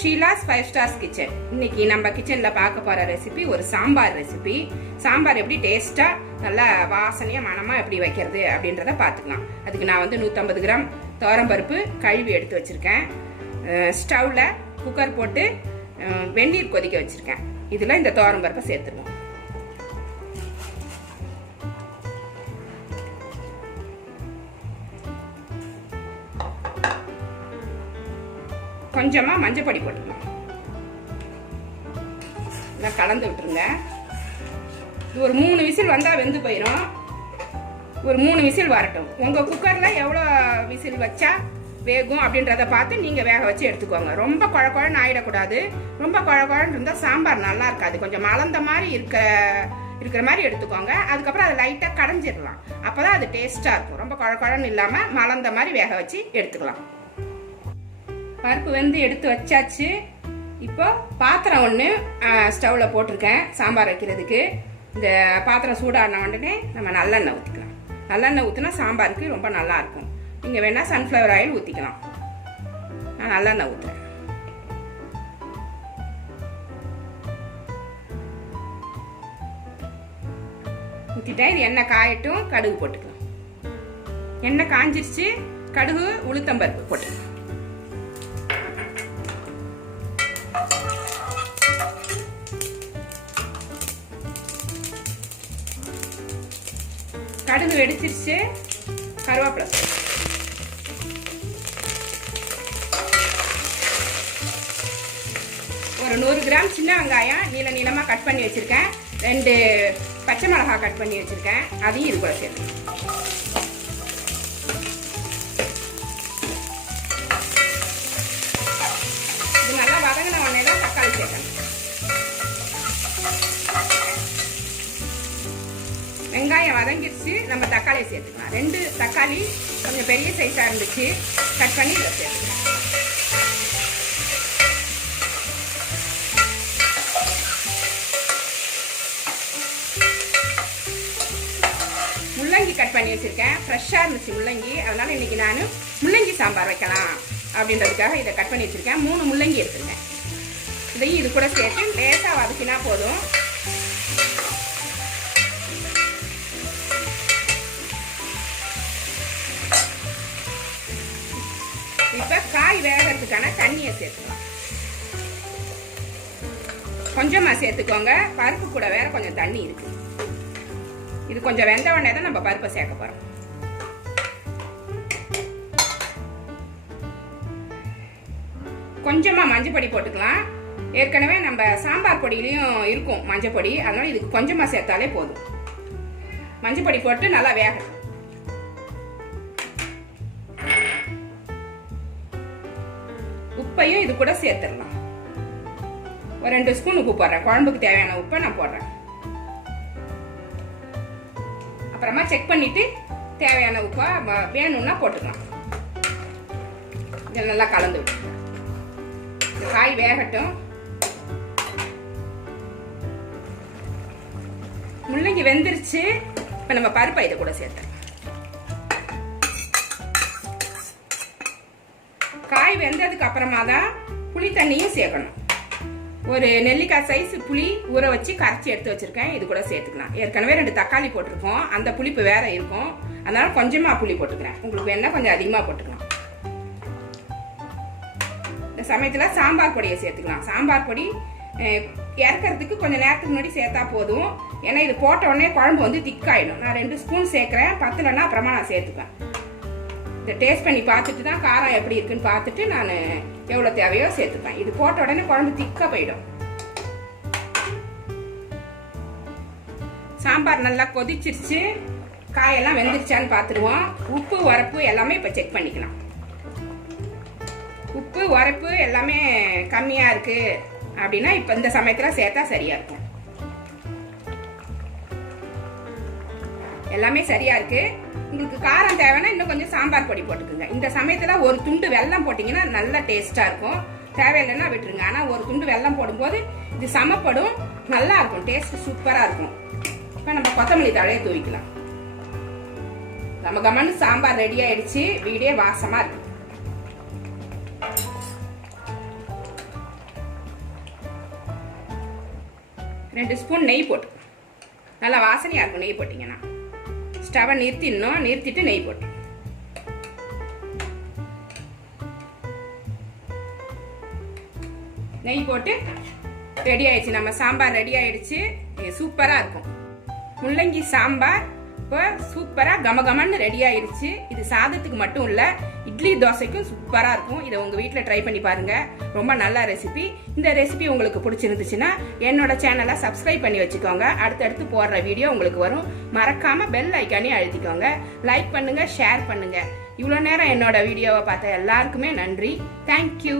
Sheela's 5 stars kitchen. இன்னைக்கு நம்ம கிச்சன்ல பார்க்க போற ரெசிபி ஒரு சாம்பார் ரெசிபி. சாம்பார் எப்படி டேஸ்டா நல்லா வாசனையா மணமா எப்படி வைக்கிறது அப்படின்றத பார்த்துக்கலாம். அதுக்கு நான் வந்து 150 கிராம் துவரம்பருப்பு கழுவி எடுத்து வச்சிருக்கேன். ஸ்டவ்ல குக்கர் போட்டு வெந்நீர் கொதிக்க வச்சிருக்கேன். இதுல இந்த துவரம்பருப்பை சேர்த்துருவோம். கொஞ்சமா மஞ்சள் பொடி போட்டுக்கலாம். கலந்து விட்டுருங்க. ஒரு 3 விசில் வந்தா வெந்து போயிடும். ஒரு 3 விசில் வரட்டும். உங்க குக்கர்ல எவ்வளவு விசில் வச்சா வேகும் அப்படின்றத பார்த்து நீங்க வேக வச்சு எடுத்துக்கோங்க. ரொம்ப குழக்குழன்னு ஆயிடக்கூடாது. ரொம்ப குழக்குழன்னு இருந்தா சாம்பார் நல்லா இருக்காது. கொஞ்சம் மலர்ந்த மாதிரி இருக்கிற மாதிரி எடுத்துக்கோங்க. அதுக்கப்புறம் அதை லைட்டா கடைஞ்சிடலாம். அப்பதான் அது டேஸ்டா இருக்கும். ரொம்ப குழக்குழன்னு இல்லாம மலர்ந்த மாதிரி வேக வச்சு எடுத்துக்கலாம். பருப்பு வந்து எடுத்து வச்சாச்சு. இப்போ பாத்திரம் ஒன்று ஸ்டவ்வில் போட்டிருக்கேன் சாம்பார் வைக்கிறதுக்கு. இந்த பாத்திரம் சூடான உடனே நம்ம நல்லெண்ணெய் ஊற்றிக்கலாம். நல்லெண்ணெய் ஊற்றினா சாம்பாருக்கு ரொம்ப நல்லா இருக்கும். நீங்கள் வேணால் சன்ஃப்ளவர் ஆயில் ஊற்றிக்கலாம். நான் நல்லெண்ணெய் ஊற்றுறேன். ஊற்றிட்டேன். இது எண்ணெய் காயட்டும். கடுகு போட்டுக்கலாம். எண்ணெய் காஞ்சிருச்சு. கடுகு உளுத்தம்பருப்பு போட்டுக்கலாம். கடுகு வெடிச்சிருச்சு. கருவேப்பிலை ஒரு 100 கிராம் சின்ன வெங்காயம் நீளமா கட் பண்ணி வச்சிருக்கேன். 2 பச்சை மிளகாய் கட் பண்ணி வச்சிருக்கேன். அதையும் இது கூட சேர்த்து இது நல்லா வதங்கின உடனே தான் தக்காளி சேர்க்கணும். வெங்காயம் வதங்கிடுச்சு. நம்ம தக்காளியை சேர்த்துக்கலாம். 2 தக்காளி கொஞ்சம் பெரிய சைஸா இருந்துச்சு. கட் பண்ணி இதை சேர்த்துக்கலாம். முள்ளங்கி கட் பண்ணி வச்சிருக்கேன். ஃப்ரெஷ்ஷா இருந்துச்சு முள்ளங்கி. அதனால இன்னைக்கு நான் முள்ளங்கி சாம்பார் வைக்கலாம் அப்படின்றதுக்காக இதை கட் பண்ணி வச்சிருக்கேன். 3 முள்ளங்கி எடுத்துருக்கேன். இதையும் இது கூட சேர்த்து லேசா வதக்கினா போதும். இப்ப காய் வேகிறதுக்கான தண்ணியை சேர்த்துக்கலாம். கொஞ்சமா சேர்த்துக்கோங்க. பருப்பு கூட வேற கொஞ்சம் தண்ணி இருக்கு. இது கொஞ்சம் வெந்த உடனே தான் நம்ம பருப்பை சேர்க்க போறோம். கொஞ்சமா மஞ்சள் பொடி போட்டுக்கலாம். ஏற்கனவே நம்ம சாம்பார் பொடியிலையும் இருக்கும் மஞ்சள் பொடி. அதனால இதுக்கு கொஞ்சமா சேர்த்தாலே போதும். மஞ்சள் பொடி போட்டு நல்லா வேகணும். உப்பையும் இது கூட சேர்த்துடலாம். ஒரு 2 ஸ்பூன் உப்பு போடுறேன். குழம்புக்கு தேவையான உப்பை நான் போடுறேன். அப்புறமா செக் பண்ணிட்டு தேவையான உப்பா வேணும்னா போட்டுக்கலாம். இதில் நல்லா கலந்து விட்டுக்கலாம். காய் வேகட்டும். முள்ளங்கி வெந்துருச்சு. இப்ப நம்ம பருப்பை இதை கூட சேர்த்து காய் வெந்ததுக்கு அப்புறமா தான் புளி தண்ணியும் சேர்க்கணும். ஒரு நெல்லிக்காய் சைஸ் புளி ஊற வச்சு கரைச்சி எடுத்து வச்சிருக்கேன். இது கூட சேர்த்துக்கலாம். ஏற்கனவே 2 தக்காளி போட்டிருக்கோம். அந்த புளிப்பு வேற இருக்கும். அதனால கொஞ்சமா புளி போட்டுக்கிறேன். உங்களுக்கு வேணா கொஞ்சம் அதிகமா போட்டுக்கலாம். இந்த சமயத்துல சாம்பார் பொடியை சேர்த்துக்கலாம். சாம்பார் பொடி இறக்கிறதுக்கு கொஞ்சம் நேரத்துக்கு முன்னாடி சேர்த்தா போதும். ஏன்னா இது போட்ட உடனே குழம்பு வந்து திக்காயிடும். நான் 2 ஸ்பூன் சேர்க்கிறேன். பத்தலைன்னா அப்புறமா நான் சேர்த்துப்பேன். இதை டேஸ்ட் பண்ணி பார்த்துட்டு தான் காரம் எப்படி இருக்குன்னு பார்த்துட்டு நான் எவ்வளோ தேவையோ சேர்த்துப்பேன். இது போட்ட உடனே குழம்பு திக்கா போயிடும். சாம்பார் நல்லா கொதிச்சிருச்சு. காயெல்லாம் வெந்துருச்சான்னு பார்த்துருவோம். உப்பு உரப்பு எல்லாமே இப்போ செக் பண்ணிக்கலாம். உப்பு உரப்பு எல்லாமே கம்மியாக இருக்கு அப்படின்னா இப்போ இந்த சமயத்தில் சேர்த்தா சரியா இருக்கும். எல்லாமே சரியா இருக்கு. உங்களுக்கு காரம் தேவைன்னா இன்னும் கொஞ்சம் சாம்பார் பொடி போட்டுக்குங்க. இந்த சமயத்துல ஒரு துண்டு வெல்லம் போட்டீங்கன்னா நல்ல டேஸ்டா இருக்கும். தேவையில்லைன்னா விட்டுருங்க. ஆனா ஒரு துண்டு வெல்லம் போடும்போது இது சமப்படும், நல்லா இருக்கும். டேஸ்ட் சூப்பரா இருக்கும். இப்ப நம்ம கொத்தமல்லி தழையை தூவிக்கலாம். நம்ம கமன்னு சாம்பார் ரெடி ஆயிடுச்சு. வீடே வாசமா இருக்கு. 2 ஸ்பூன் நெய் போட்டு நல்லா வாசனையாக இருக்கும். நெய் போட்டிங்கன்னா ஸ்டவை நிறுத்திட்டு நெய் போட்டு நெய் போட்டு ரெடி ஆயிடுச்சு. நம்ம சாம்பார் ரெடி ஆயிடுச்சு. சூப்பராக இருக்கும். முள்ளங்கி சாம்பார் இப்போ சூப்பராக கமகமன்னு ரெடி ஆயிடுச்சு. இது சாதத்துக்கு மட்டும் இல்லை, இட்லி தோசைக்கும் சூப்பராக இருக்கும். இதை உங்கள் வீட்டில் ட்ரை பண்ணி பாருங்கள். ரொம்ப நல்ல ரெசிபி. இந்த ரெசிபி உங்களுக்கு பிடிச்சிருந்துச்சுன்னா என்னோட சேனலை சப்ஸ்கிரைப் பண்ணி வச்சுக்கோங்க. அடுத்தடுத்து போடுற வீடியோ உங்களுக்கு வரும். மறக்காமல் பெல் ஐக்கானையும் அழுத்திக்கோங்க. லைக் பண்ணுங்கள், ஷேர் பண்ணுங்கள். இவ்வளோ நேரம் என்னோட வீடியோவை பார்த்த எல்லாருக்குமே நன்றி. தேங்க்யூ.